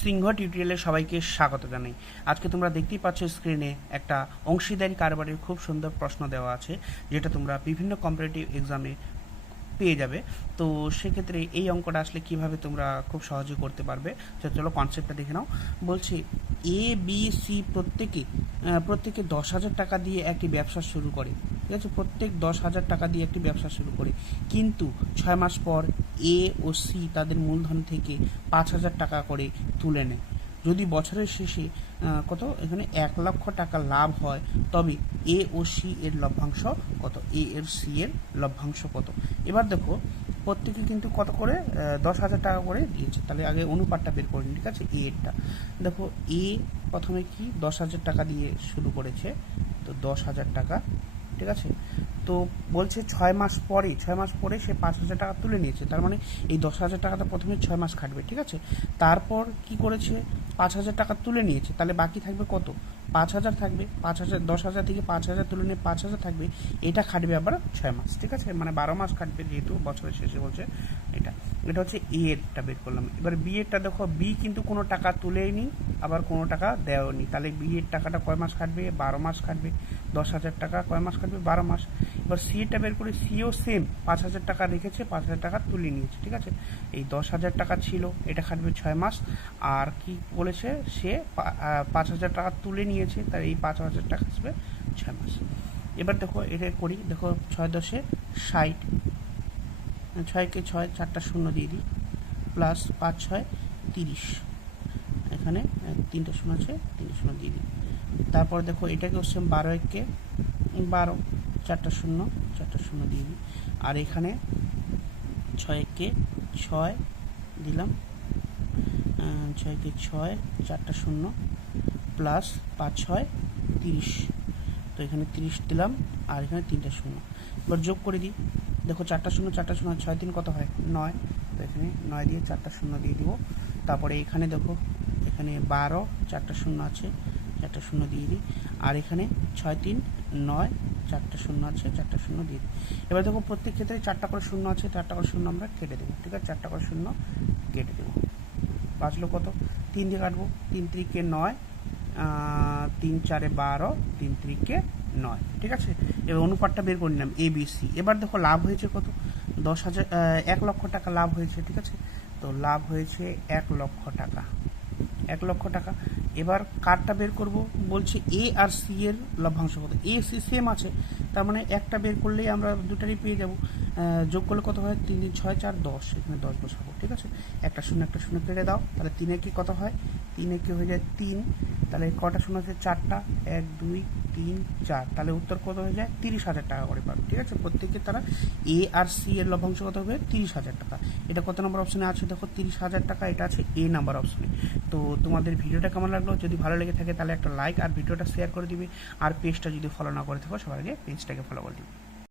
সিংহ টিউটোরিয়ালে সবাইকে স্বাগত জানাই। আজকে তোমরা দেখতেই পাচ্ছ স্ক্রিনে একটা অংশীদারি কারবারের খুব সুন্দর প্রশ্ন দেওয়া আছে, যেটা তোমরা বিভিন্ন কম্পিটিটিভ এক্সামে পেয়ে যাবে। তো সেক্ষেত্রে এই অঙ্কটা আসলে কিভাবে তোমরা খুব সহজে করতে পারবে, তো চলো কনসেপ্টটা দেখে নাও। বলছি এ বি সি প্রত্যেকে 10,000 টাকা দিয়ে একটি ব্যবসা শুরু করে, ঠিক আছে? প্রত্যেক 10,000 টাকা দিয়ে একটি ব্যবসা শুরু করে, কিন্তু 6 মাস পর এ ও সি তাদের মূলধন থেকে 5,000 টাকা করে তুলে নেয়। যদি বছরের শেষে কত এখানে 1,00,000 টাকা লাভ হয়, তবে এ ও সি এর লভ্যাংশ কত? এ এর সি এর লভ্যাংশ কত? এবার দেখো প্রত্যেকে কিন্তু কত করে 10,000 টাকা করে দিয়েছে। তাহলে আগে অনুপাতটা বের করে নিন, ঠিক আছে? এ এরটা দেখো, এ প্রথমে কি 10,000 টাকা দিয়ে শুরু করেছে, তো 10,000 টাকা, ঠিক আছে? তো বলছে 6 মাস পরে সে 5,000 টাকা তুলে নিয়েছে। তার মানে এই 10,000 টাকাটা প্রথমে 6 মাস খাটবে, ঠিক আছে? তারপর কি করেছে, 5,000 টাকা তুলে নিয়েছে, তাহলে বাকি থাকবে কত? 5,000 থাকবে। 5,000, 10,000 থেকে 5,000 তুলে নিয়ে 5,000 থাকবে, এটা খাটবে আবার 6 মাস, ঠিক আছে? মানে 12 মাস খাটবে, যেহেতু বছরের শেষে বলছে। এটা এটা হচ্ছে এ এরটা বের করলাম। এবার বি এরটা দেখো, বি কিন্তু কোনো টাকা তুলেইনি, আবার কোনো টাকা দেওয়ানি। তাহলে বি এর টাকাটা কয় মাস খাটবে? 12 মাস খাটবে। 10,000 টাকা কয় মাস খাটবে? 12 মাস। এবার সি এরটা বের করে, সিও সেম 5,000 টাকা রেখেছে, 5,000 টাকা তুলে নিয়েছে, ঠিক আছে? এই 10,000 টাকা ছিল, এটা খাটবে 6 মাস। আর কি বলেছে, সে 5,000 টাকা তুলে নিয়েছে, তার এই 5,000 টাকা আসবে 6 মাস। এবার দেখো এটা করি, দেখো 6 10 60, 6কে 6 4টা শূন্য দিয়ে দিই, প্লাস 5 6 30, এখানে 3টা শূন্য আছে, 3 শূন্য দিয়ে দিই। তারপর দেখো এটাকে হচ্ছে 12 1কে 12, 4টা শূন্য, 4টা শূন্য দিয়ে দিই। আর এখানে 6 1কে 6 দিলাম, 6কে 6, 4টা শূন্য, প্লাস 5 6 30, তো এখানে 30 দিলাম, আর এখানে 3টা শূন্য। এবার যোগ করে দিই, দেখো 4টা শূন্য 4টা শূন্য, 6 3 কত হয়? 9, তো এখানে 9 দিয়ে 4টা শূন্য দিয়ে দিব। তারপরে এখানে দেখো, এখানে 12, 4টা শূন্য আছে, 4টা শূন্য দিয়ে দিই। আর এখানে 6 3 9, 4টা শূন্য আছে, 4টা শূন্য দিয়ে দিই। এবার দেখো প্রত্যেক ক্ষেত্রে 4টা করে শূন্য আছে, 4টা করে শূন্য আমরা কেটে দেবো, ঠিক আছে? 4টা করে শূন্য কেটে দেবো। বাঁচলো কত? 3 দিয়ে কাটবো, 3 3কে 9, 3 4 12, 3 3কে 9, ঠিক আছে? এবার অনুপাতটা বের করে নিলাম, এ বি সি। এবার দেখো লাভ হয়েছে কত? 10,000, 1,00,000 টাকা লাভ হয়েছে, ঠিক আছে? তো লাভ হয়েছে 1,00,000 টাকা, 1,00,000 টাকা। এবার কারটা বের করব, বলছে এ আর সি এর লভ্যাংশ কত? এ সি সেম আছে, তার মানে একটা বের করলেই আমরা দুটারই পেয়ে যাব। যোগ করলে কত হয়? 3 3 6 4 10, এখানে 10 বসাবো, ঠিক আছে? একটা শূন্য কেটে দাও, তাহলে 3 কি কত হয়? 3 কি হয়ে যায় 3, তাহলে কটা শূন্য আছে? 4টা, 1 2 3 4, তাহলে উত্তর কত হয়ে যায়? 30,000 টাকা করে পাবে, ঠিক আছে? প্রত্যেকে তারা এ আর সি এর লভ্যাংশ কত হবে? 30,000 টাকা। এটা কত নম্বর অপশনে আছে? দেখো 30,000 টাকা, এটা আছে এ নাম্বার অপশনে। তো তোমাদের ভিডিওটা কেমন লাগলো? যদি ভালো লেগে থাকে তাহলে একটা লাইক আর ভিডিওটা শেয়ার করে দিবে। আর পেজটা যদি ফলো না করে থাকো, সবার আগে পেজটাকে ফলো করে দিবে।